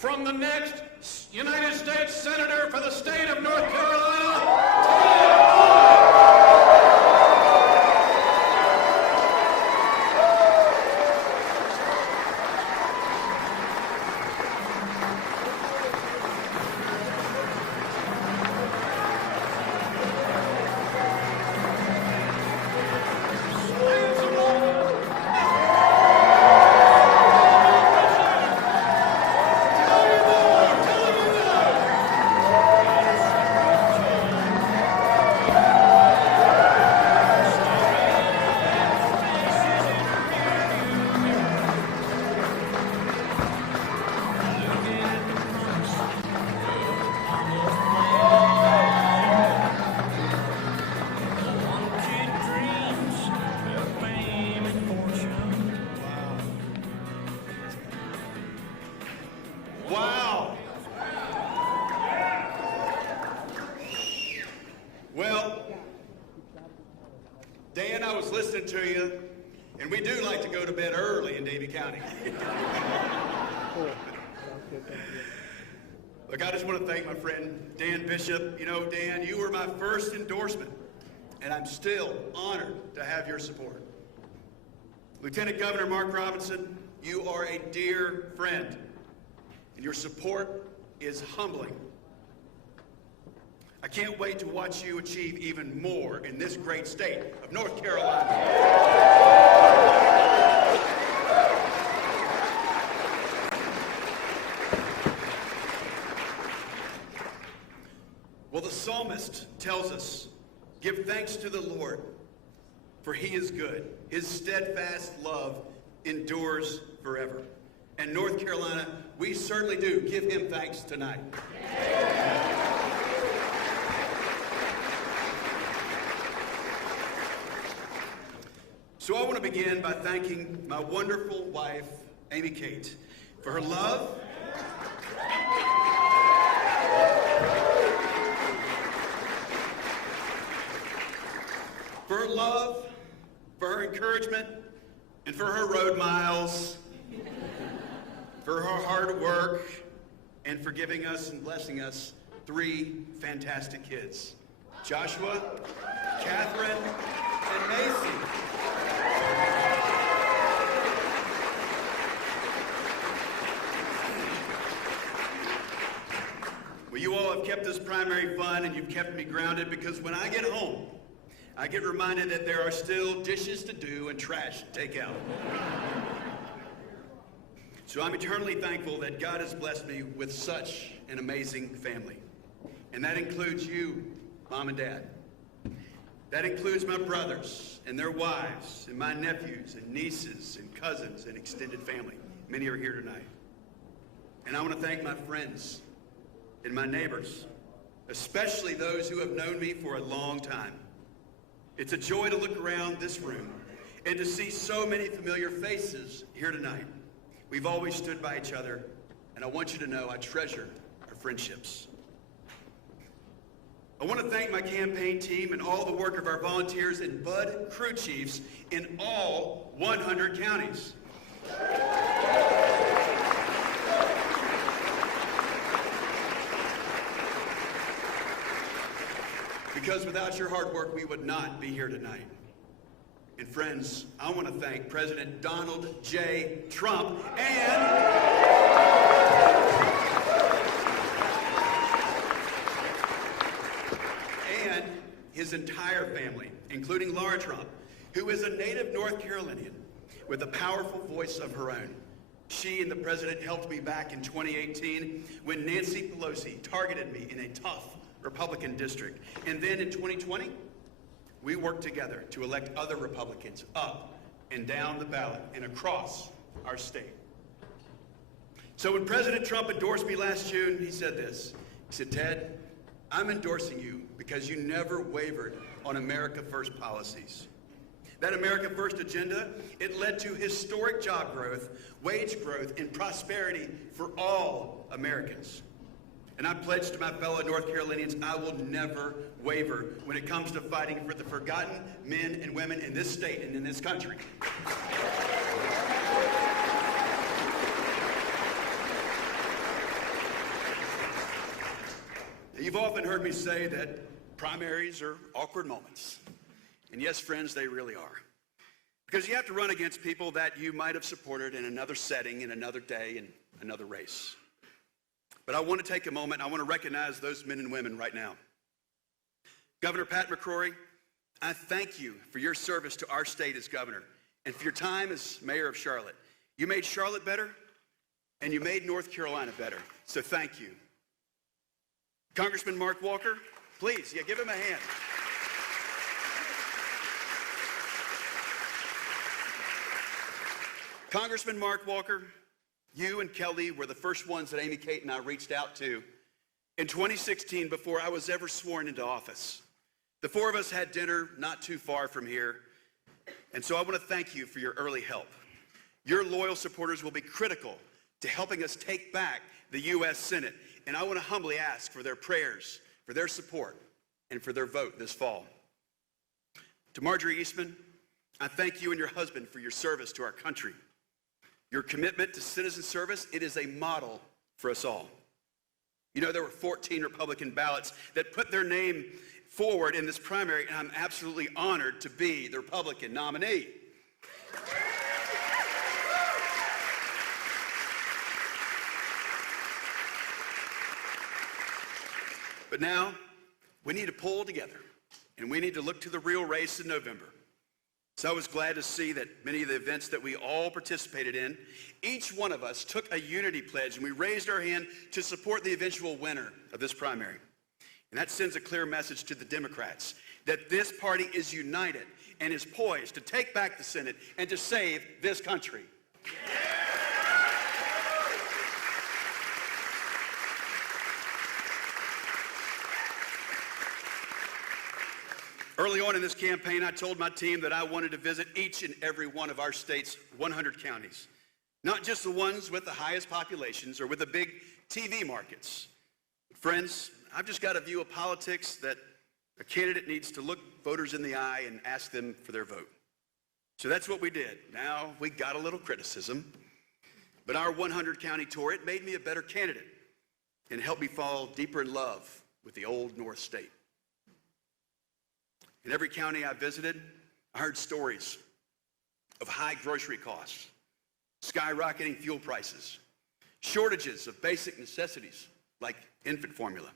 from the next United States Senator for the state of North Carolina, Wow. Well, Dan, I was listening to you, and we do like to go to bed early in Davie County. Look, I just want to thank my friend Dan Bishop. You know, Dan, you were my first endorsement, and I'm still honored to have your support. Lieutenant Governor Mark Robinson, you are a dear friend, and your support is humbling. I can't wait to watch you achieve even more in this great state of North Carolina. Well, the psalmist tells us, "Give thanks to the Lord, for he is good. His steadfast love endures forever." And North Carolina, we certainly do give him thanks tonight. So I want to begin by thanking my wonderful wife, Amy Kate, for her love, for her encouragement, and for her road miles, for her hard work, and for giving us and blessing us 3 fantastic kids, Joshua, Catherine, and Macy. Well, you all have kept this primary fun, and you've kept me grounded, because when I get home, I get reminded that there are still dishes to do and trash to take out. So I'm eternally thankful that God has blessed me with such an amazing family. And that includes you, Mom and Dad. That includes my brothers and their wives, and my nephews and nieces and cousins and extended family. Many are here tonight. And I want to thank my friends and my neighbors, especially those who have known me for a long time. It's a joy to look around this room and to see so many familiar faces here tonight. We've always stood by each other, and I want you to know I treasure our friendships. I want to thank my campaign team and all the work of our volunteers and Bud crew chiefs in all 100 counties. Because without your hard work, we would not be here tonight. And friends, I want to thank President Donald J. Trump and his entire family, including Laura Trump, who is a native North Carolinian with a powerful voice of her own. She and the president helped me back in 2018 when Nancy Pelosi targeted me in a tough Republican district. And then in 2020, we worked together to elect other Republicans up and down the ballot and across our state. So when President Trump endorsed me last June, he said this. He said, "Ted, I'm endorsing you because you never wavered on America First policies. That America First agenda, it led to historic job growth, wage growth, and prosperity for all Americans. And I pledge to my fellow North Carolinians, I will never waver when it comes to fighting for the forgotten men and women in this state and in this country." You've often heard me say that primaries are awkward moments. And yes, friends, they really are. Because you have to run against people that you might have supported in another setting, in another day, in another race. But I want to take a moment, I want to recognize those men and women right now. Governor Pat McCrory, I thank you for your service to our state as governor and for your time as mayor of Charlotte. You made Charlotte better and you made North Carolina better. So thank you. Congressman Mark Walker, please, give him a hand. Congressman Mark Walker, you and Kelly were the first ones that Amy Kate and I reached out to in 2016 before I was ever sworn into office. The four of us had dinner not too far from here, and so I want to thank you for your early help. Your loyal supporters will be critical to helping us take back the U.S. Senate, and I want to humbly ask for their prayers, for their support, and for their vote this fall. To Marjorie Eastman, I thank you and your husband for your service to our country. Your commitment to citizen service, it is a model for us all. You know, there were 14 Republican ballots that put their name forward in this primary, and I'm absolutely honored to be the Republican nominee. But now, we need to pull together, and we need to look to the real race in November. So I was glad to see that many of the events that we all participated in, each one of us took a unity pledge and we raised our hand to support the eventual winner of this primary. And that sends a clear message to the Democrats that this party is united and is poised to take back the Senate and to save this country. Early on in this campaign, I told my team that I wanted to visit each and every one of our state's 100 counties, not just the ones with the highest populations or with the big TV markets. Friends, I've just got a view of politics that a candidate needs to look voters in the eye and ask them for their vote. So that's what we did. Now, we got a little criticism, but our 100 county tour, it made me a better candidate and helped me fall deeper in love with the old North State. In every county I visited, I heard stories of high grocery costs, skyrocketing fuel prices, shortages of basic necessities like infant formula.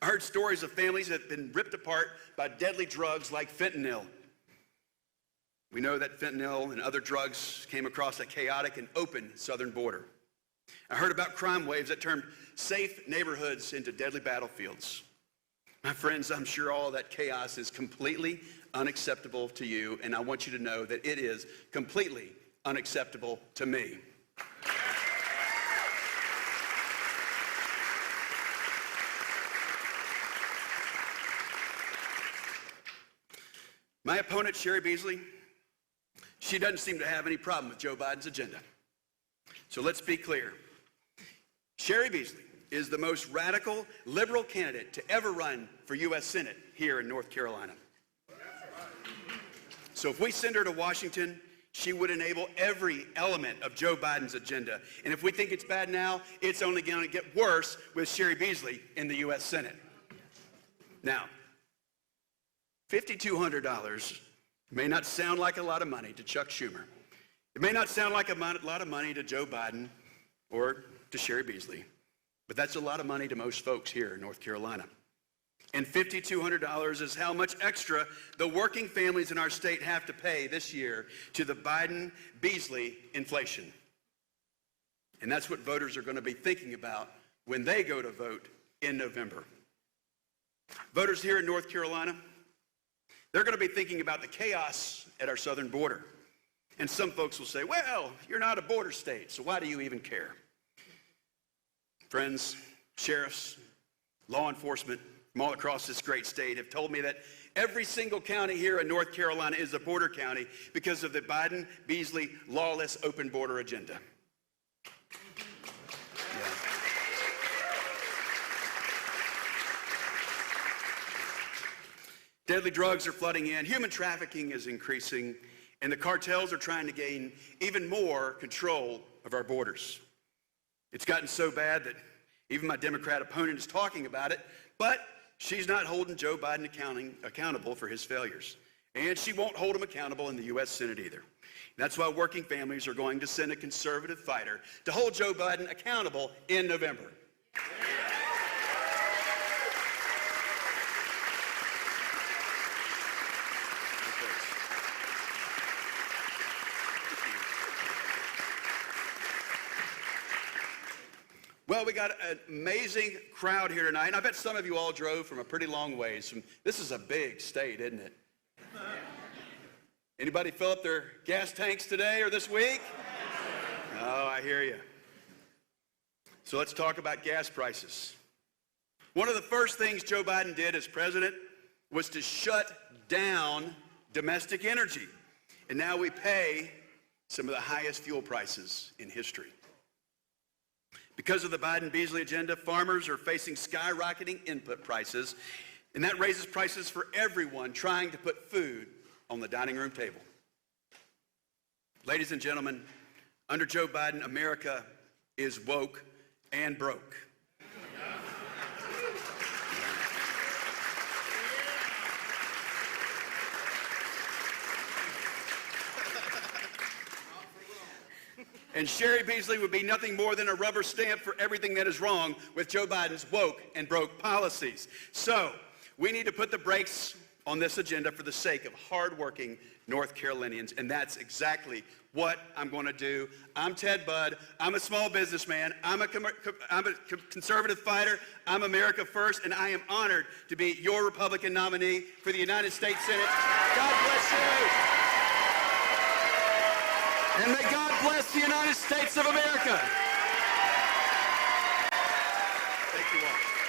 I heard stories of families that have been ripped apart by deadly drugs like fentanyl. We know that fentanyl and other drugs came across a chaotic and open southern border. I heard about crime waves that turned safe neighborhoods into deadly battlefields. My friends, I'm sure all that chaos is completely unacceptable to you, and I want you to know that it is completely unacceptable to me. My opponent, Sherry Beasley, she doesn't seem to have any problem with Joe Biden's agenda. So let's be clear. Sherry Beasley is the most radical liberal candidate to ever run for U.S. Senate here in North Carolina. So if we send her to Washington, she would enable every element of Joe Biden's agenda. And if we think it's bad now, it's only going to get worse with Sherry Beasley in the U.S. Senate. Now, $5,200 may not sound like a lot of money to Chuck Schumer. It may not sound like a lot of money to Joe Biden or to Sherry Beasley. But that's a lot of money to most folks here in North Carolina. And $5,200 is how much extra the working families in our state have to pay this year to the Biden-Beasley inflation. And that's what voters are going to be thinking about when they go to vote in November. Voters here in North Carolina, they're going to be thinking about the chaos at our southern border. And some folks will say, well, you're not a border state, so why do you even care? Friends, sheriffs, law enforcement from all across this great state have told me that every single county here in North Carolina is a border county because of the Biden-Beasley lawless open border agenda. Yeah. Deadly drugs are flooding in, human trafficking is increasing, and the cartels are trying to gain even more control of our borders. It's gotten so bad that Even my Democrat opponent is talking about it, but she's not holding Joe Biden accountable for his failures. And she won't hold him accountable in the U.S. Senate either. That's why working families are going to send a conservative fighter to hold Joe Biden accountable in November. Well, we got an amazing crowd here tonight, and I bet some of you all drove from a pretty long ways. This is a big state, isn't it? Anybody fill up their gas tanks today or this week? Oh, I hear you. So let's talk about gas prices. One of the first things Joe Biden did as president was to shut down domestic energy. And now we pay some of the highest fuel prices in history. Because of the Biden-Beasley agenda, farmers are facing skyrocketing input prices, and that raises prices for everyone trying to put food on the dining room table. Ladies and gentlemen, under Joe Biden, America is woke and broke. And Sherry Beasley would be nothing more than a rubber stamp for everything that is wrong with Joe Biden's woke and broke policies. So we need to put the brakes on this agenda for the sake of hardworking North Carolinians, and that's exactly what I'm going to do. I'm Ted Budd. I'm a small businessman. I'm a conservative fighter. I'm America First, and I am honored to be your Republican nominee for the United States Senate. God bless you. And may God bless the United States of America. Thank you all.